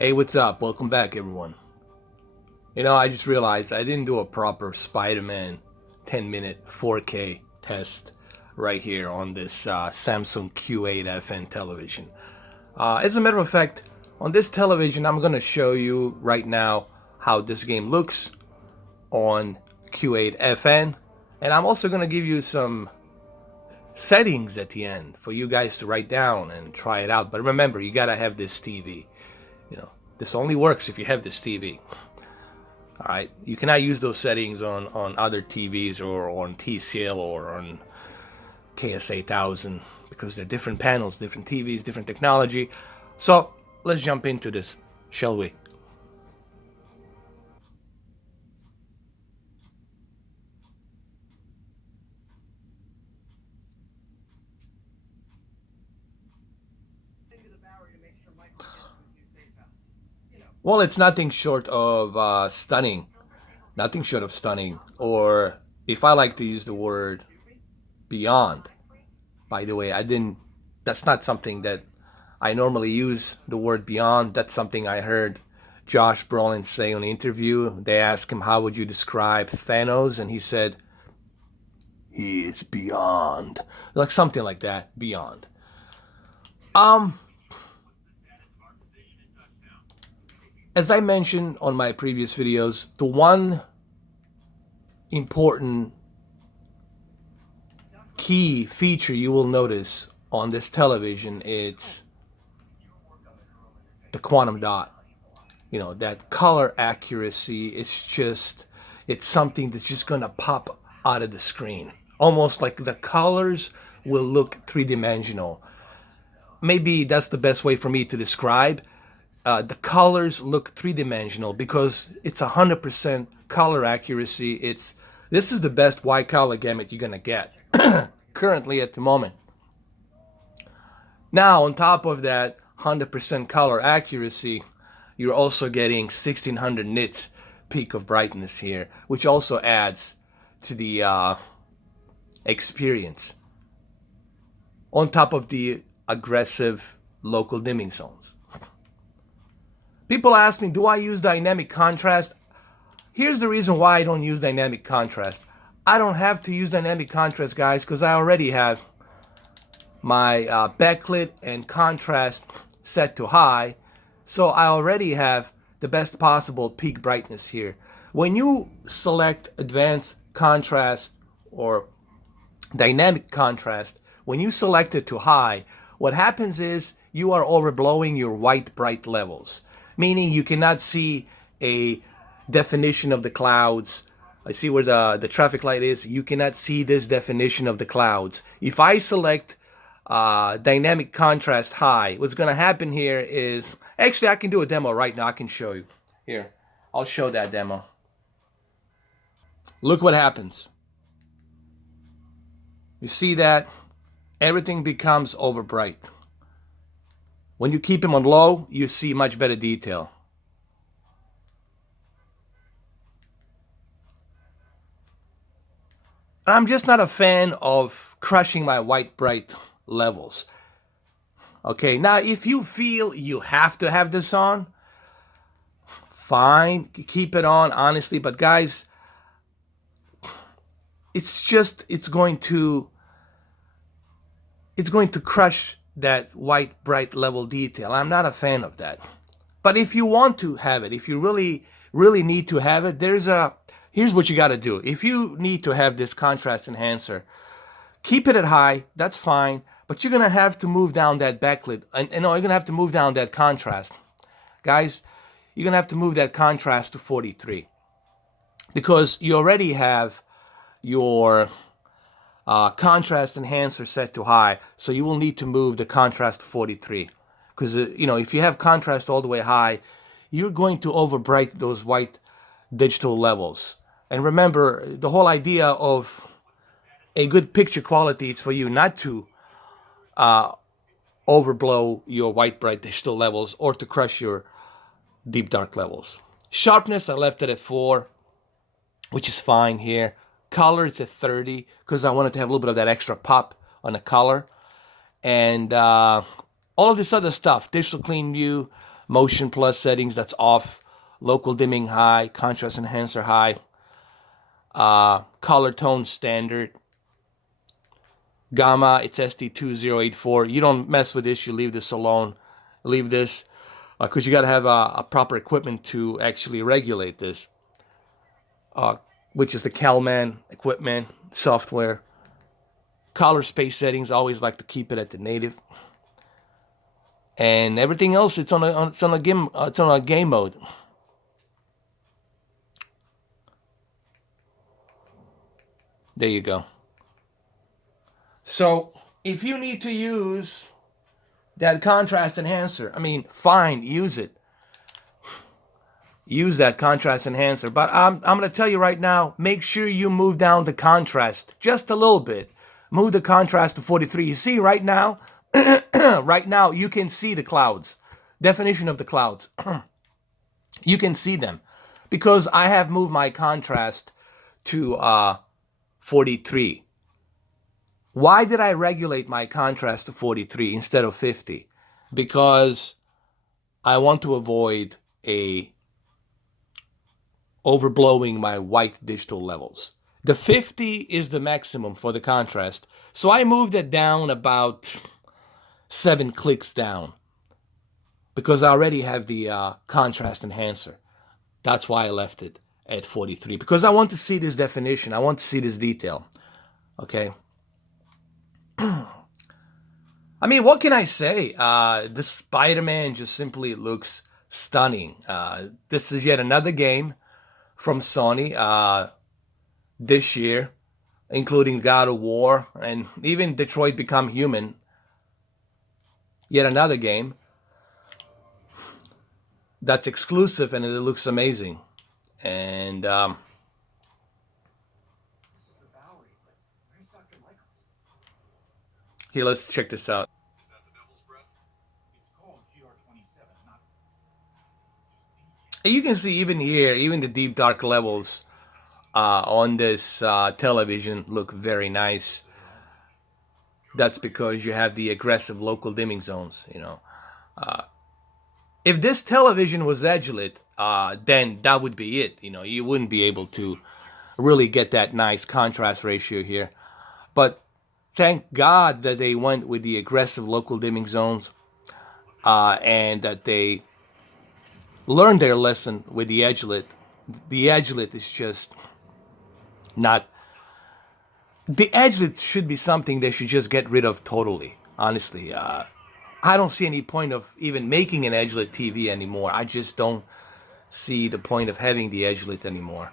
Hey, what's up? Welcome back, everyone. I just realized I didn't do a proper Spider-Man 10-minute 4K test right here on this Samsung Q8FN television. As a matter of fact, on this television, I'm going to show you right now how this game looks on Q8FN, and I'm also going to give you some settings at the end for you guys to write down and try it out. But remember, you got to have this TV. This only works if you have this TV. Alright, you cannot use those settings on other TVs or on TCL or on KS8000 because they're different panels, different TVs, different technology. So let's jump into this, shall we? Well, it's nothing short of stunning. Nothing short of stunning. Or if I like to use the word beyond. By the way, that's not something that I normally use, the word beyond. That's something I heard Josh Brolin say on the interview. They asked him, how would you describe Thanos? And he said, he is beyond. Like something like that, beyond. As I mentioned on my previous videos, the one important key feature you will notice on this television is the quantum dot. That color accuracy, it's something that's just gonna pop out of the screen. Almost like the colors will look three-dimensional. Maybe that's the best way for me to describe. The colors look three-dimensional because it's 100% color accuracy. This is the best white color gamut you're gonna get currently at the moment. Now, on top of that 100% color accuracy, you're also getting 1600 nits peak of brightness here, which also adds to the experience. On top of the aggressive local dimming zones. People ask me, do I use dynamic contrast? Here's the reason why I don't use dynamic contrast. I don't have to use dynamic contrast, guys, because I already have my backlit and contrast set to high. So I already have the best possible peak brightness here. When you select advanced contrast or dynamic contrast, when you select it to high, what happens is you are overblowing your white bright levels. Meaning you cannot see a definition of the clouds. I see where the traffic light is. You cannot see this definition of the clouds. If I select dynamic contrast high, what's going to happen here is... Actually, I can do a demo right now. I can show you. Here, I'll show that demo. Look what happens. You see that? Everything becomes over bright. When you keep them on low, you see much better detail. I'm just not a fan of crushing my white bright levels. Okay, now if you feel you have to have this on, fine, keep it on, honestly. But guys, it's going to crush that white bright level detail. I'm not a fan of that. But if you want to have it, if you really need to have it, here's what you got to do. If you need to have this contrast enhancer, keep it at high, that's fine, but you're going to have to move down that backlit, and you're going to have to move down that contrast. Guys, you're going to have to move that contrast to 43 because you already have your contrast enhancer set to high, so you will need to move the contrast to 43 because if you have contrast all the way high, you're going to overbright those white digital levels. And remember, the whole idea of a good picture quality is for you not to overblow your white bright digital levels or to crush your deep dark levels. Sharpness, I left it at 4, which is fine here. Color, it's at 30 because I wanted to have a little bit of that extra pop on the color. And all of this other stuff, digital clean view, Motion plus settings, that's off. Local dimming high, contrast enhancer high. Color tone standard. Gamma, it's SD2084. You don't mess with this, you leave this alone. Leave this, because you got to have a proper equipment to actually regulate this. Which is the Calman equipment, software. Color space settings, always like to keep it at the native. And everything else, it's on a game mode. There you go. So if you need to use that contrast enhancer, I mean, fine, use it. Use that contrast enhancer. But I'm going to tell you right now, make sure you move down the contrast just a little bit. Move the contrast to 43. You see right now, right now you can see the clouds. Definition of the clouds. You can see them because I have moved my contrast to 43. Why did I regulate my contrast to 43 instead of 50? Because I want to avoid overblowing my white digital levels. The 50 is the maximum for the contrast. So I moved it down about 7 clicks down because I already have the contrast enhancer. That's why I left it at 43, because I want to see this definition. I want to see this detail. Okay. I mean, what can I say? The Spider-Man just simply looks stunning. This is yet another game from Sony this year, including God of War and even Detroit Become Human. Yet another game that's exclusive and it looks amazing. And here, let's check this out. You can see even here, even the deep dark levels on this television look very nice. That's because you have the aggressive local dimming zones, you know. If this television was edge-lit, then that would be it. You know, you wouldn't be able to really get that nice contrast ratio here. But thank God that they went with the aggressive local dimming zones and that they learned their lesson with the edge-lit. The edge-lit is just not... The edge-lit should be something they should just get rid of totally, honestly. I don't see any point of even making an edge-lit TV anymore. I just don't see the point of having the edge-lit anymore.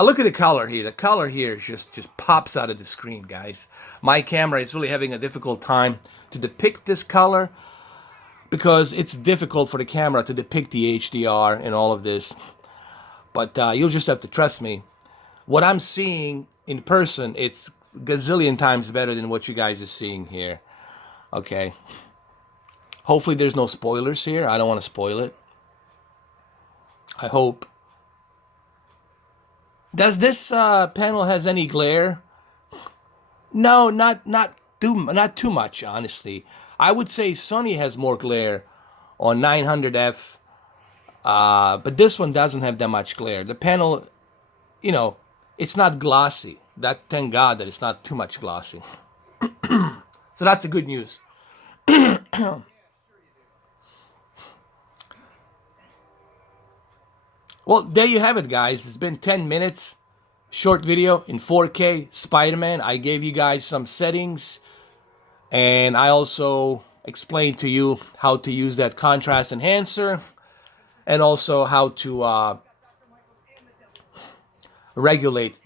Look at the color here. The color here just pops out of the screen, guys. My camera is really having a difficult time to depict this color because it's difficult for the camera to depict the HDR and all of this. But you'll just have to trust me. What I'm seeing in person, it's gazillion times better than what you guys are seeing here. Okay. Hopefully there's no spoilers here. I don't want to spoil it. I hope. Does this panel has any glare? No, not too much, honestly. I would say Sony has more glare on 900F, but this one doesn't have that much glare. The panel, you know, it's not glossy. Thank God that it's not too much glossy. So that's the good news. Well, there you have it, guys. It's been 10 minutes. Short video in 4K. Spider-Man. I gave you guys some settings. And I also explained to you how to use that contrast enhancer. And also how to regulate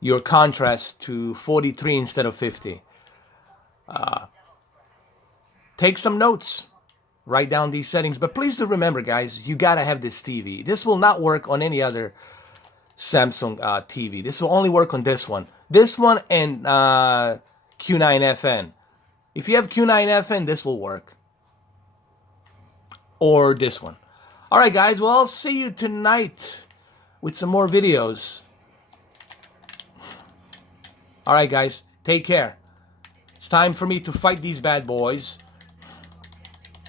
your contrast to 43 instead of 50. Take some notes. Write down these settings. But please do remember, guys, you gotta have this TV. This will not work on any other Samsung TV. This will only work on this one. This one and Q9FN. If you have Q9FN, this will work. Or this one. Alright, guys. Well, I'll see you tonight with some more videos. Alright, guys. Take care. It's time for me to fight these bad boys.